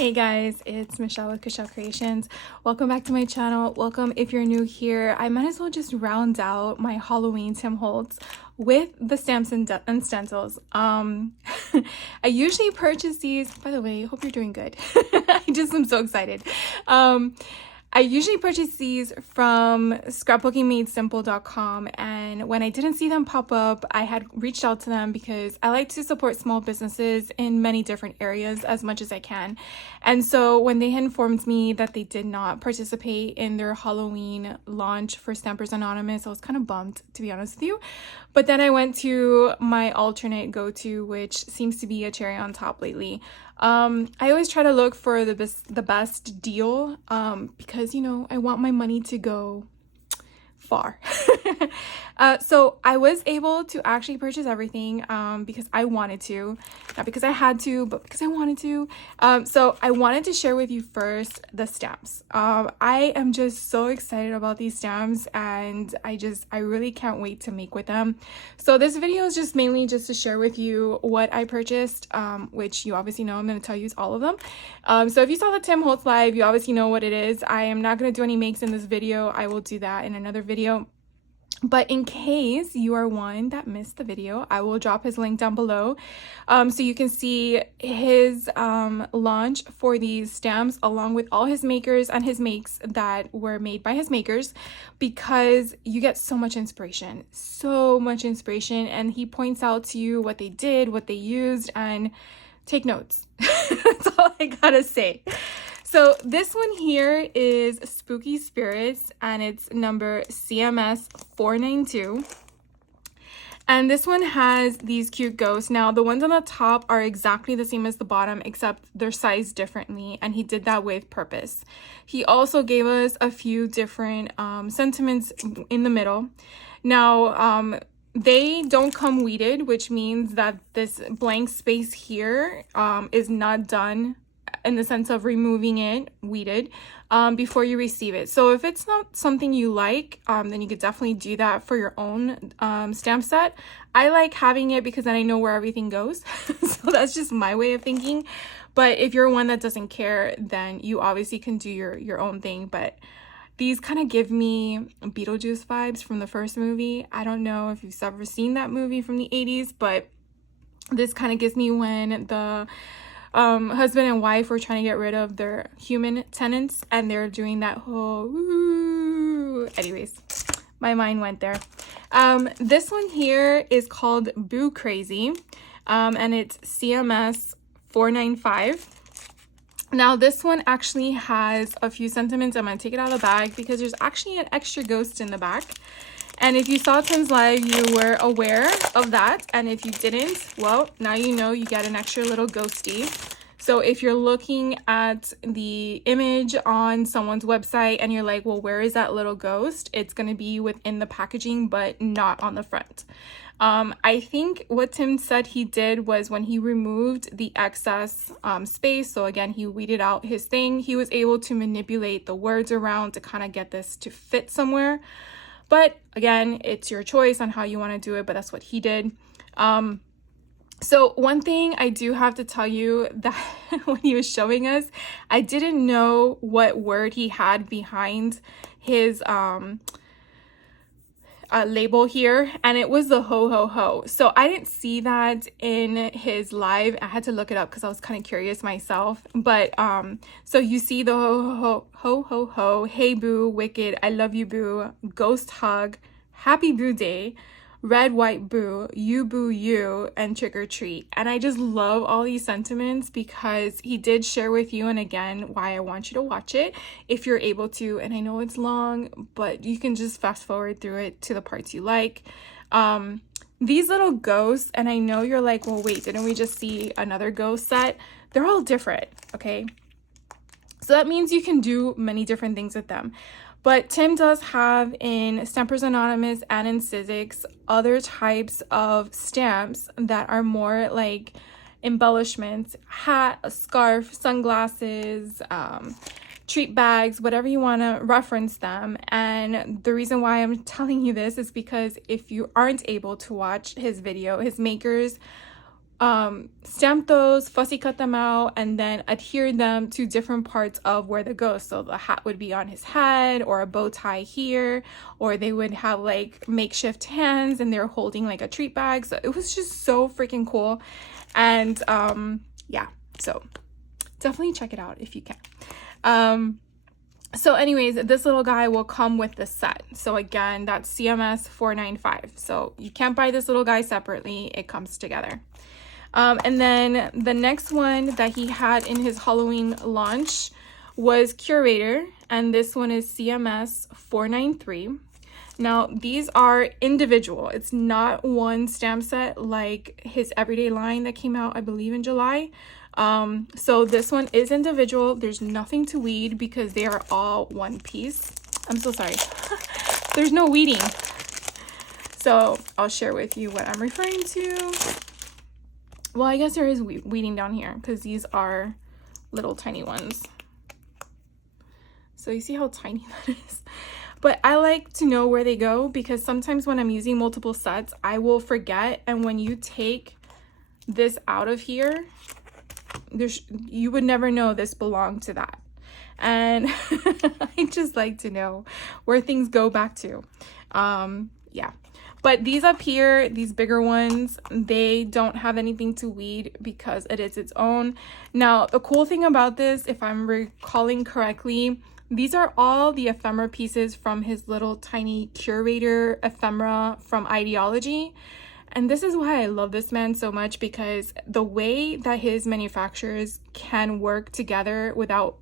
Hey guys, it's Michelle with Michelle Creations. Welcome back to my channel. Welcome if you're new here. I might as well just round out my Halloween Tim Holtz with the stamps and stencils. I usually purchase these, by the way, hope you're doing good. I just am so excited. I usually purchase these from scrapbookingmadesimple.com, and when I didn't see them pop up, I had reached out to them because I like to support small businesses in many different areas as much as I can. And so when they informed me that they did not participate in their Halloween launch for Stampers Anonymous, I was kind of bummed, to be honest with you. But then I went to my alternate go-to, which seems to be a cherry on top lately. I always try to look for the best deal because, you know, I want my money to go far. So I was able to actually purchase everything because I wanted to, not because I had to, but because I wanted to. So I wanted to share with you first the stamps. I am just so excited about these stamps, and I really can't wait to make with them. So this video is just mainly just to share with you what I purchased, which you obviously know I'm going to tell you is all of them. So if you saw the Tim Holtz live, you obviously know what it is. I am not going to do any makes in this video. I will do that in another video. But in case you are one that missed the video, I will drop his link down below so you can see his launch for these stamps along with all his makers and his makes that were made by his makers, because you get so much inspiration, and he points out to you what they did, what they used, and take notes. That's all I gotta say. So this one here is Spooky Spirits, and it's number CMS 492. And this one has these cute ghosts. Now, the ones on the top are exactly the same as the bottom, except they're sized differently, and he did that with purpose. He also gave us a few different sentiments in the middle. Now, they don't come weeded, which means that this blank space here is not done in the sense of removing it weeded before you receive it. So if it's not something you like, then you could definitely do that for your own stamp set. I like having it because then I know where everything goes. So that's just my way of thinking. But if you're one that doesn't care, then you obviously can do your own thing. But these kind of give me Beetlejuice vibes from the first movie. I don't know if you've ever seen that movie from the 80s, but this kind of gives me when the husband and wife were trying to get rid of their human tenants, and they're doing that whole ooh. Anyways, my mind went there. This one here is called Boo Crazy, and it's CMS 495. Now this one actually has a few sentiments. I'm going to take it out of the bag because there's actually an extra ghost in the back. And if you saw Tim's live, you were aware of that. And if you didn't, well, now you know you get an extra little ghosty. So if you're looking at the image on someone's website and you're like, well, where is that little ghost? It's going to be within the packaging, but not on the front. I think what Tim said he did was when he removed the excess space, so again, he weeded out his thing, he was able to manipulate the words around to kind of get this to fit somewhere. But again, it's your choice on how you want to do it, but that's what he did. So one thing I do have to tell you that when he was showing us, I didn't know what word he had behind his label here, and it was the ho ho ho. So I didn't see that in his live. I had to look it up because I was kind of curious myself. But so you see the ho ho ho, hey boo, wicked, I love you boo, ghost hug, happy boo day, red white boo, you boo you, and trick or treat. And I just love all these sentiments because he did share with you, and again, why I want you to watch it if you're able to. And I know it's long, but you can just fast forward through it to the parts you like. These little ghosts, and I know you're like, well, wait, didn't we just see another ghost set? They're all different, okay? So that means you can do many different things with them. But Tim does have in Stampers Anonymous and in Sizzix other types of stamps that are more like embellishments, hat, a scarf, sunglasses, treat bags, whatever you want to reference them. And the reason why I'm telling you this is because if you aren't able to watch his video, his makers stamp those, fussy cut them out, and then adhere them to different parts of where they go. So the hat would be on his head, or a bow tie here, or they would have like makeshift hands and they're holding like a treat bag. So it was just so freaking cool. And yeah, so definitely check it out if you can. So anyways, this little guy will come with the set. So again, that's CMS 495. So you can't buy this little guy separately. It comes together. And then the next one that he had in his Halloween launch was Curator. And this one is CMS 493. Now, these are individual. It's not one stamp set like his everyday line that came out, I believe, in July. So this one is individual. There's nothing to weed because they are all one piece. I'm so sorry. There's no weeding. So I'll share with you what I'm referring to. Well, I guess there is weeding down here because these are little tiny ones. So you see how tiny that is? But I like to know where they go because sometimes when I'm using multiple sets, I will forget. And when you take this out of here, you would never know this belonged to that. And I just like to know where things go back to. Yeah. But these up here, these bigger ones, they don't have anything to weed because it is its own. Now, the cool thing about this, if I'm recalling correctly, these are all the ephemera pieces from his little tiny Curator ephemera from Ideology. And this is why I love this man so much, because the way that his manufacturers can work together without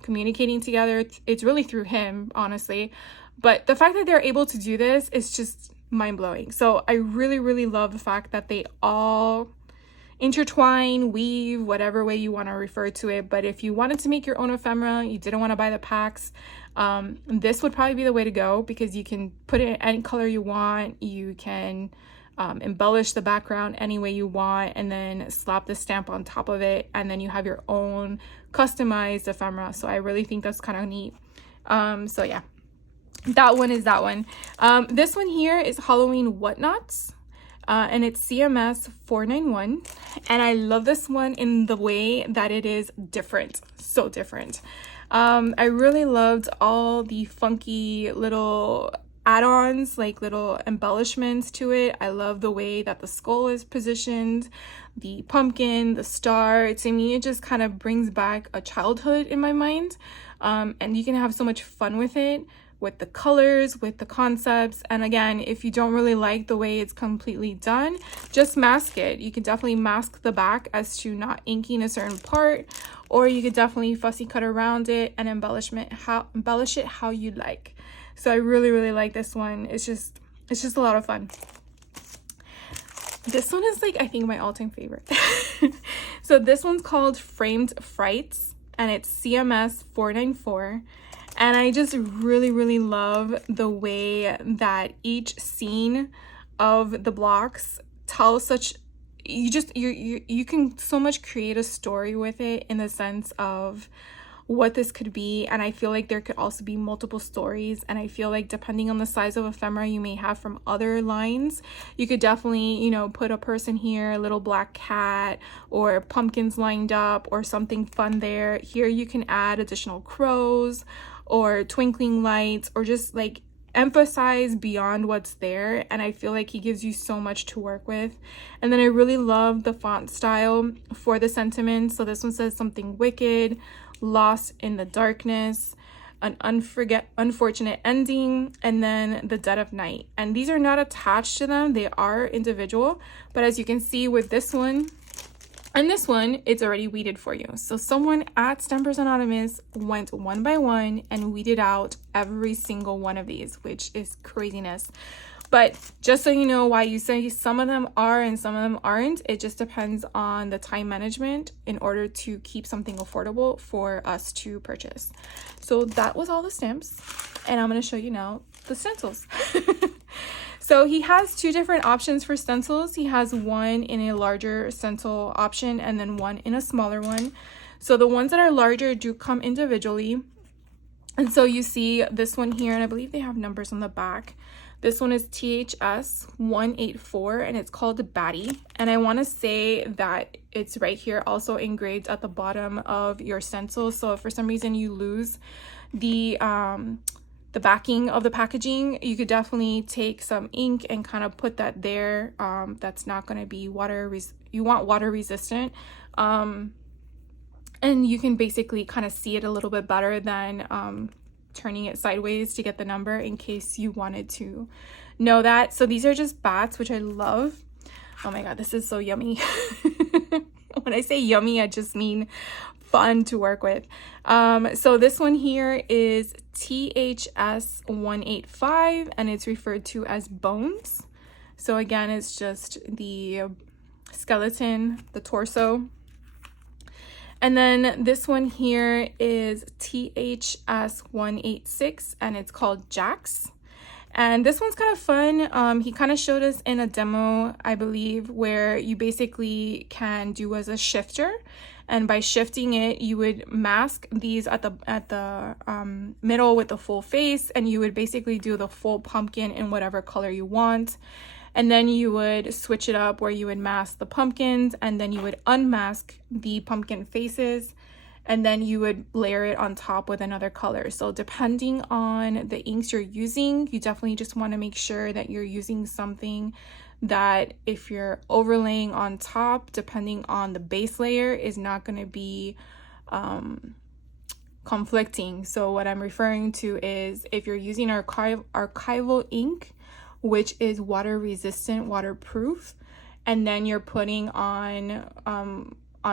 communicating together, it's really through him, honestly. But the fact that they're able to do this is just mind-blowing. So I really, really love the fact that they all intertwine, weave, whatever way you want to refer to it. But if you wanted to make your own ephemera, you didn't want to buy the packs, this would probably be the way to go, because you can put it in any color you want. You can embellish the background any way you want, and then slap the stamp on top of it, and then you have your own customized ephemera. So I really think that's kind of neat. So yeah, that one is that one. This one here is Halloween Whatnots, and it's CMS 491, and I love this one in the way that it is different, so different. I really loved all the funky little add-ons, like little embellishments to it. I love the way that the skull is positioned, the pumpkin, the star. To me, it just kind of brings back a childhood in my mind, and you can have so much fun with it, with the colors, with the concepts. And again, if you don't really like the way it's completely done, just mask it. You could definitely mask the back as to not inking a certain part, or you could definitely fussy cut around it and embellish it how you like. So I really, really like this one. It's just a lot of fun. This one is like, I think, my all-time favorite. So this one's called Framed Frights, and it's CMS 494. And I just really, really love the way that each scene of the blocks tells such, you can so much create a story with it, in the sense of what this could be. And I feel like there could also be multiple stories, and I feel like depending on the size of ephemera you may have from other lines, you could definitely, you know, put a person here, a little black cat, or pumpkins lined up, or something fun there. Here you can add additional crows or twinkling lights, or just like emphasize beyond what's there. And I feel like he gives you so much to work with. And then I really love the font style for the sentiments. So this one says something wicked, lost in the darkness, an unfortunate ending, and then the dead of night. And these are not attached to them, they are individual. But as you can see with this one and this one, it's already weeded for you. So someone at Stampers Anonymous went one by one and weeded out every single one of these, which is craziness. But just so you know why you say some of them are and some of them aren't, it just depends on the time management in order to keep something affordable for us to purchase. So that was all the stamps, and I'm going to show you now the stencils. So he has two different options for stencils. He has one in a larger stencil option and then one in a smaller one. So the ones that are larger do come individually. And so you see this one here, and I believe they have numbers on the back. This one is THS 184 and it's called Batty. And I want to say that it's right here also engraved at the bottom of your stencil. So if for some reason you lose the backing of the packaging, you could definitely take some ink and kind of put that there. That's not going to be you want water resistant. And you can basically kind of see it a little bit better than turning it sideways to get the number, in case you wanted to know that. So these are just bats, which I love. Oh my god, this is so yummy. When I say yummy, I just mean fun to work with. So this one here is THS 185 and it's referred to as bones. So again, it's just the skeleton, the torso. And then this one here is THS 186 and it's called Jax. And this one's kind of fun. He kind of showed us in a demo, I believe, where you basically can do as a shifter. And by shifting it, you would mask these at the middle with the full face, and you would basically do the full pumpkin in whatever color you want. And then you would switch it up where you would mask the pumpkins and then you would unmask the pumpkin faces, and then you would layer it on top with another color. So depending on the inks you're using, you definitely just want to make sure that you're using something that if you're overlaying on top, depending on the base layer, is not going to be conflicting. So what I'm referring to is if you're using archival ink, which is water resistant, waterproof, and then you're putting on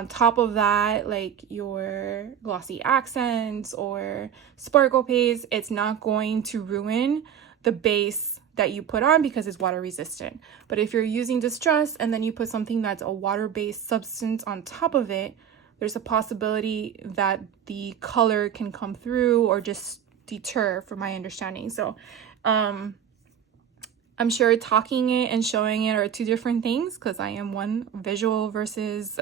top of that like your glossy accents or sparkle paste, it's not going to ruin the base that you put on because it's water resistant. But if you're using distress and then you put something that's a water-based substance on top of it, there's a possibility that the color can come through or just deter, from my understanding. So I'm sure talking it and showing it are two different things, because I am one visual versus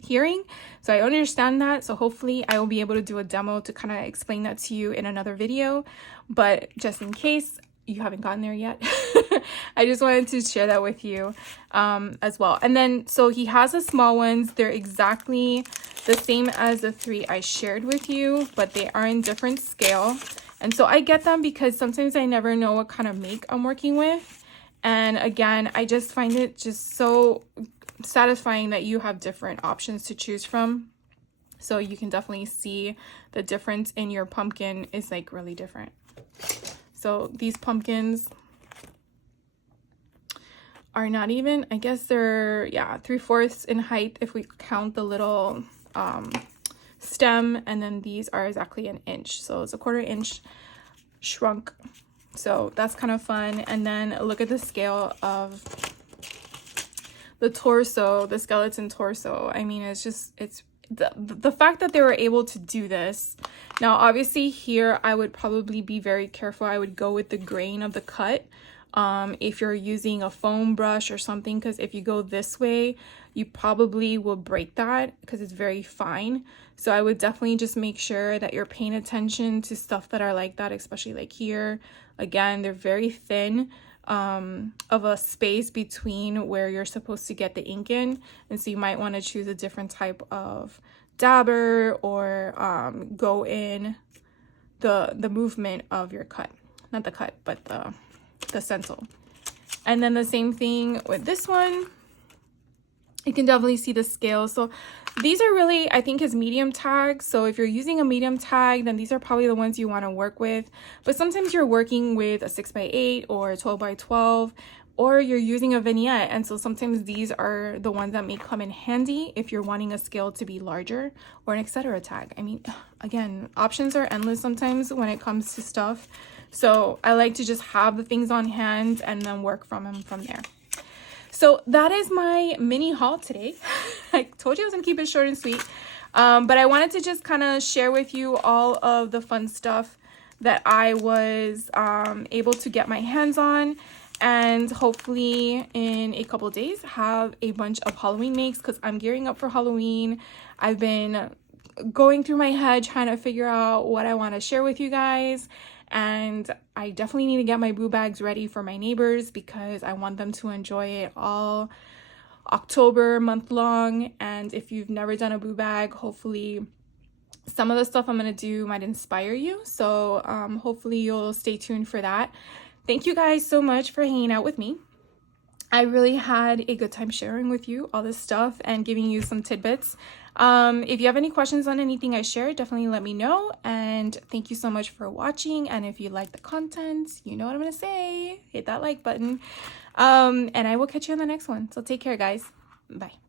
hearing. So I understand that. So hopefully I will be able to do a demo to kind of explain that to you in another video. But just in case you haven't gotten there yet, I just wanted to share that with you as well. And then, so he has the small ones. They're exactly the same as the three I shared with you, but they are in different scale. And so I get them because sometimes I never know what kind of make I'm working with. And again, I just find it just so satisfying that you have different options to choose from. So you can definitely see the difference in your pumpkin is like really different. So these pumpkins are not even, I guess they're, yeah, 3/4 in height if we count the little stem, and then these are exactly an inch, so it's a 1/4 inch shrunk. So that's kind of fun. And then look at the scale of the torso, the skeleton torso. I mean, it's just, it's the fact that they were able to do this. Now obviously here I would probably be very careful. I would go with the grain of the cut if you're using a foam brush or something, because if you go this way you probably will break that because it's very fine. So I would definitely just make sure that you're paying attention to stuff that are like that, especially like here. Again, they're very thin of a space between where you're supposed to get the ink in, and so you might want to choose a different type of dabber or go in the movement of your cut, not the cut but the stencil. And then the same thing with this one. You can definitely see the scale. So these are really, I think, his medium tags. So if you're using a medium tag, then these are probably the ones you want to work with. But sometimes you're working with a 6x8 or a 12x12, or you're using a vignette. And so sometimes these are the ones that may come in handy if you're wanting a scale to be larger, or an etc. tag. I mean, again, options are endless sometimes when it comes to stuff. So I like to just have the things on hand and then work from them from there. So that is my mini haul today. I told you I was gonna keep it short and sweet, but I wanted to just kind of share with you all of the fun stuff that I was able to get my hands on, and hopefully in a couple days have a bunch of Halloween makes, because I'm gearing up for Halloween. I've been going through my head trying to figure out what I want to share with you guys. and I definitely need to get my boo bags ready for my neighbors because I want them to enjoy it all October month long. And if you've never done a boo bag, hopefully some of the stuff I'm gonna do might inspire you. So hopefully you'll stay tuned for that. Thank you guys so much for hanging out with me. I really had a good time sharing with you all this stuff and giving you some tidbits. If you have any questions on anything I shared, definitely let me know. And thank you so much for watching. And if you like the content, you know what I'm gonna say, hit that like button. And I will catch you on the next one. So take care, guys. Bye.